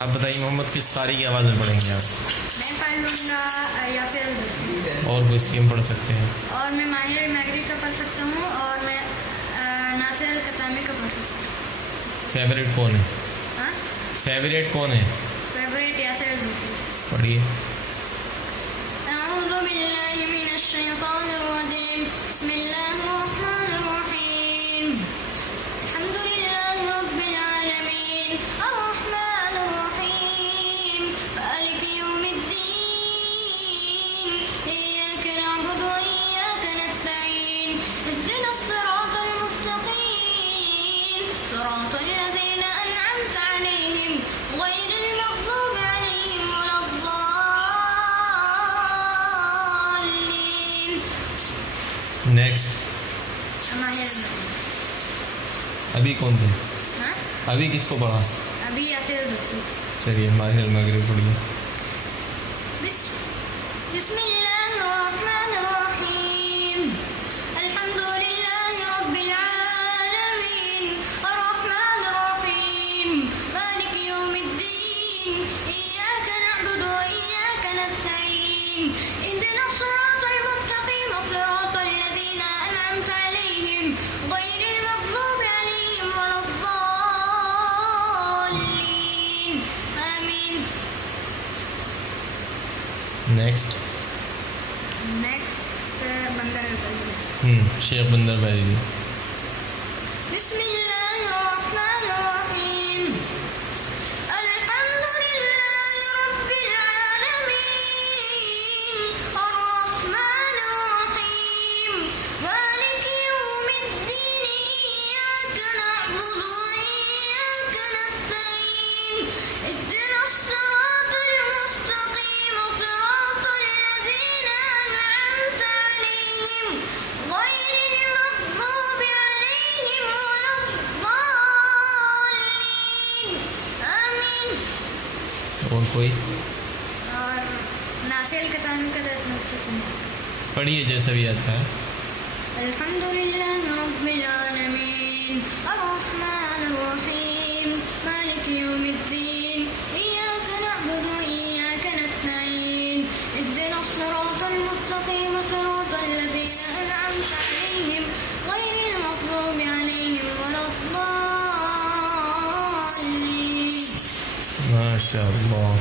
आप बताइए मोहम्मद किस कारी की आवाज़ में पढ़ेंगे आप? मैं पढ़ लूँगा यासिर अल-दोसी। और कोई स्कीम पढ़ सकते हैं? और मैं माहिर मैगरी का पढ़ सकता हूँ और मैं नासिर अल-कतामी का पढ़ सकता हूँ। फेवरेट कौन है? हाँ, फेवरेट कौन है? फेवरेट यासिर अल-दोसी। पढ़िए। अऊज़ु बिल्लाहि मिनश शैतानिर रजीम। बिस्मिल्लाहिर रहमानिर रहीम। अल्हम्दुलिल्लाहि रब्बिल आलमीन अर्रहमानिर रहीम मालिकि यौमिद्दीन इय्याका नअबुदु व इय्याका नस्तईन इहदिनस सिरातल मुस्तकीम सिरातल लज़ीना अन'अमता अलैहिम गैरिल मग़्दूबि अलैहिम वलद्दाल्लीन। नेक्स्ट। माहिर अभी कौन थे? हाँ, अभी किसको पढ़ा? अभी यासिर अल-दोसी। चलिए माहिर मगरिब पढ़िए। बिस्मिल्लाहिर्रहमानिर्रहीम। अल्हम्दुलिल्लाहि रब्बिल आलमीन अर्रहमानिर्रहीम मालिकि यौमिद्दीन इय्याका नअबुदु व इय्याका नस्तईन इहदिनस सिरातल मुस्तकीम सिरातल लज़ीना अन'अमता अलैहिम गैरिल मग़्दूबि अलैहिम वलद्दाल्लीन। आमीन। नेक्स्ट। नेक्स्ट बंदर शेख बंदर भाई जी। बिस्मिल्लाहिर्रहमानिर्रहीम। अल्हम्दुलिल्लाहि रब्बिल आलमीन अर्रहमानिर्रहीम मालिकि यौमिद्दीन इय्याका नअबुदु व इय्याका नस्तईन इहदिनस सिरातल मुस्तकीम सिरातल लज़ीना अन'अमता अलैहिम गैरिल मग़्दूबि अलैहिम वलद्दाल्लीन। आमीन। और कोई? और नासिर अल-कतामी का तो इतना अच्छे से नहीं। पढ़िए जैसा भी आता है। अल्हम्दुलिल्लाहि रब्बिल आलमीन अर्रहमानिर रहीम मालिकि यौमिद्दीन इय्याका नअबुदु व इय्याका नस्तईन इहदिनस सिरातल मुस्तकीम सिरातल लज़ीना अन'अमता अलैहिम गैरिल मग़्दूबि अलैहिम वलद्दाल्लीन। माशाअल्लाह।